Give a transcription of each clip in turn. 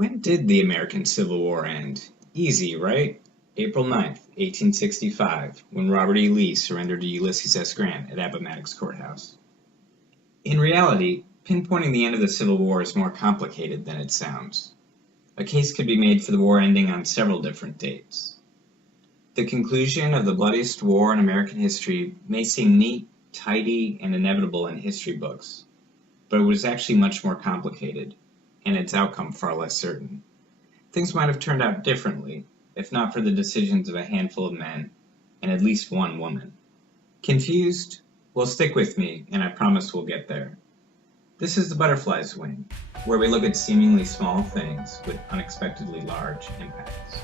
When did the American Civil War end? Easy, right? April 9th, 1865, when Robert E. Lee surrendered to Ulysses S. Grant at Appomattox Court House. In reality, pinpointing the end of the Civil War is more complicated than it sounds. A case could be made for the war ending on several different dates. The conclusion of the bloodiest war in American history may seem neat, tidy, and inevitable in history books, but it was actually much more complicated, and its outcome far less certain. Things might have turned out differently, if not for the decisions of a handful of men and at least one woman. Confused? Well, stick with me, and I promise we'll get there. This is the Butterfly Swing, where we look at seemingly small things with unexpectedly large impacts.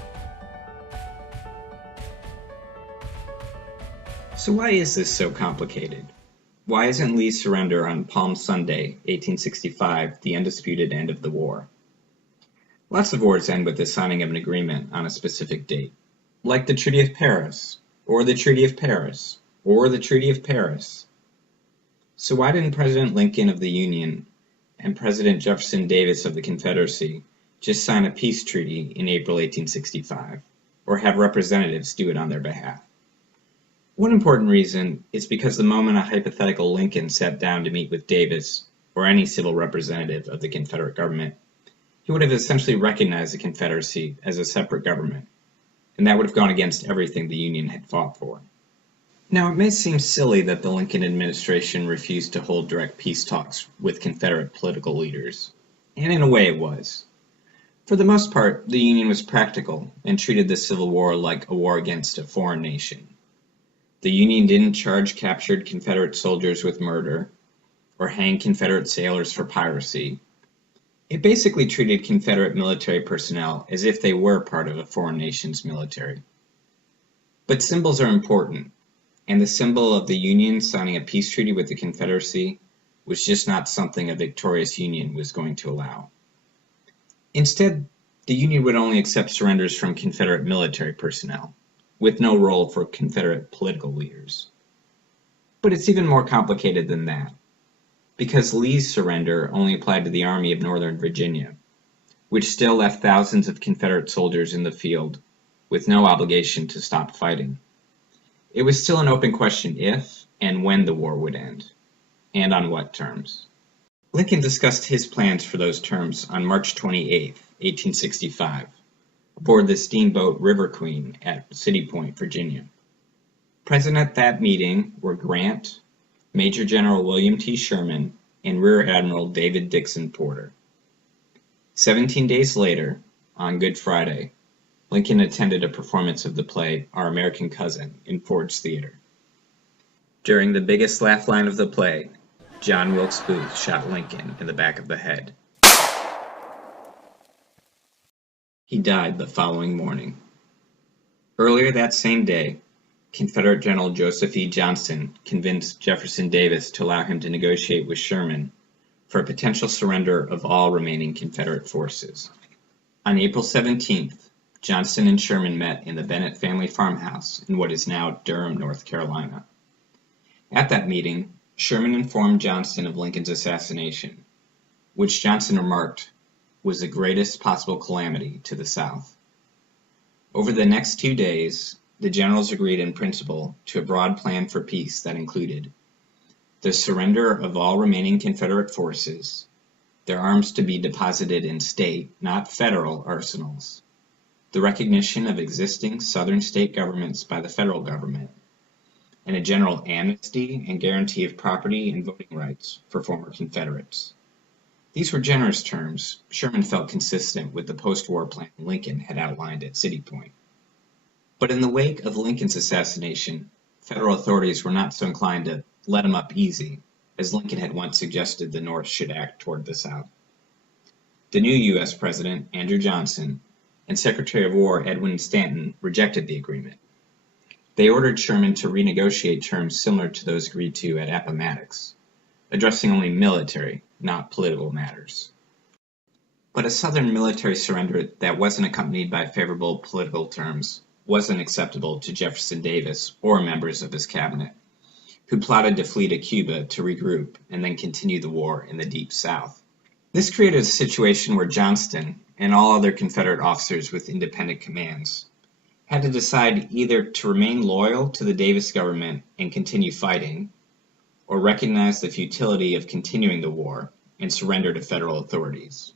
So why is this so complicated? Why isn't Lee's surrender on Palm Sunday, 1865, the undisputed end of the war? Lots of wars end with the signing of an agreement on a specific date, like the Treaty of Paris, or the Treaty of Paris, or the Treaty of Paris. So why didn't President Lincoln of the Union and President Jefferson Davis of the Confederacy just sign a peace treaty in April 1865, or have representatives do it on their behalf? One important reason is because the moment a hypothetical Lincoln sat down to meet with Davis, or any civil representative of the Confederate government, he would have essentially recognized the Confederacy as a separate government, and that would have gone against everything the Union had fought for. Now, it may seem silly that the Lincoln administration refused to hold direct peace talks with Confederate political leaders, and in a way it was. For the most part, the Union was practical and treated the Civil War like a war against a foreign nation. The Union didn't charge captured Confederate soldiers with murder, or hang Confederate sailors for piracy. It basically treated Confederate military personnel as if they were part of a foreign nation's military. But symbols are important, and the symbol of the Union signing a peace treaty with the Confederacy was just not something a victorious Union was going to allow. Instead, the Union would only accept surrenders from Confederate military personnel, with no role for Confederate political leaders. But it's even more complicated than that, because Lee's surrender only applied to the Army of Northern Virginia, which still left thousands of Confederate soldiers in the field, with no obligation to stop fighting. It was still an open question if and when the war would end, and on what terms. Lincoln discussed his plans for those terms on March 28, 1865, aboard the steamboat River Queen at City Point, Virginia. Present at that meeting were Grant, Major General William T. Sherman, and Rear Admiral David Dixon Porter. 17 days later, on Good Friday, Lincoln attended a performance of the play Our American Cousin in Ford's Theater. During the biggest laugh line of the play, John Wilkes Booth shot Lincoln in the back of the head. He died the following morning. Earlier that same day, Confederate General Joseph E. Johnston convinced Jefferson Davis to allow him to negotiate with Sherman for a potential surrender of all remaining Confederate forces. On April 17th, Johnston and Sherman met in the Bennett family farmhouse in what is now Durham, North Carolina. At that meeting, Sherman informed Johnston of Lincoln's assassination, which Johnston remarked was the greatest possible calamity to the South. Over the next 2 days, the generals agreed in principle to a broad plan for peace that included the surrender of all remaining Confederate forces, their arms to be deposited in state, not federal, arsenals, the recognition of existing Southern state governments by the federal government, and a general amnesty and guarantee of property and voting rights for former Confederates. These were generous terms Sherman felt consistent with the post-war plan Lincoln had outlined at City Point. But in the wake of Lincoln's assassination, federal authorities were not so inclined to let him up easy, as Lincoln had once suggested the North should act toward the South. The new U.S. President, Andrew Johnson, and Secretary of War Edwin Stanton rejected the agreement. They ordered Sherman to renegotiate terms similar to those agreed to at Appomattox, addressing only military, not political matters. But a Southern military surrender that wasn't accompanied by favorable political terms wasn't acceptable to Jefferson Davis or members of his cabinet, who plotted to flee to Cuba to regroup and then continue the war in the Deep South. This created a situation where Johnston, and all other Confederate officers with independent commands, had to decide either to remain loyal to the Davis government and continue fighting, or recognize the futility of continuing the war and surrender to federal authorities.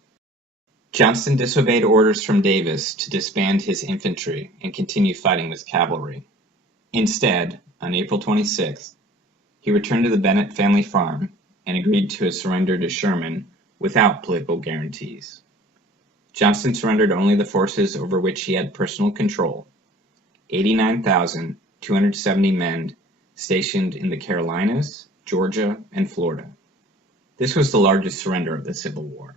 Johnston disobeyed orders from Davis to disband his infantry and continue fighting with cavalry. Instead, on April 26th, he returned to the Bennett family farm and agreed to a surrender to Sherman without political guarantees. Johnston surrendered only the forces over which he had personal control, 89,270 men stationed in the Carolinas, Georgia, and Florida. This was the largest surrender of the Civil War.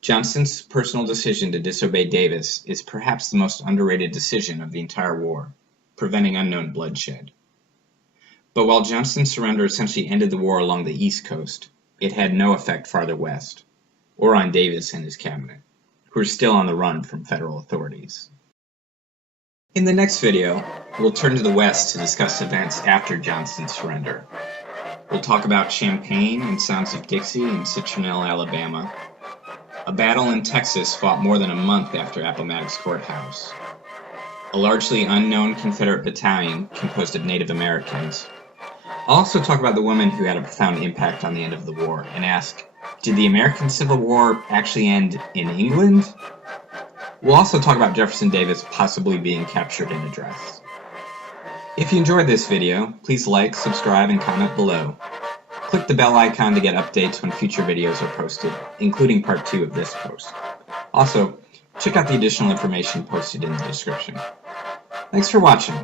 Johnston's personal decision to disobey Davis is perhaps the most underrated decision of the entire war, preventing unknown bloodshed. But while Johnston's surrender essentially ended the war along the East Coast, it had no effect farther west, or on Davis and his cabinet, who are still on the run from federal authorities. In the next video, we'll turn to the west to discuss events after Johnston's surrender. We'll talk about Champaign and Sounds of Dixie in Citronelle, Alabama, a battle in Texas fought more than a month after Appomattox Court House, a largely unknown Confederate battalion composed of Native Americans. I'll also talk about the woman who had a profound impact on the end of the war and ask, did the American Civil War actually end in England? We'll also talk about Jefferson Davis possibly being captured in a dress. If you enjoyed this video, please like, subscribe, and comment below. Click the bell icon to get updates when future videos are posted, including part 2 of this post. Also, check out the additional information posted in the description. Thanks for watching.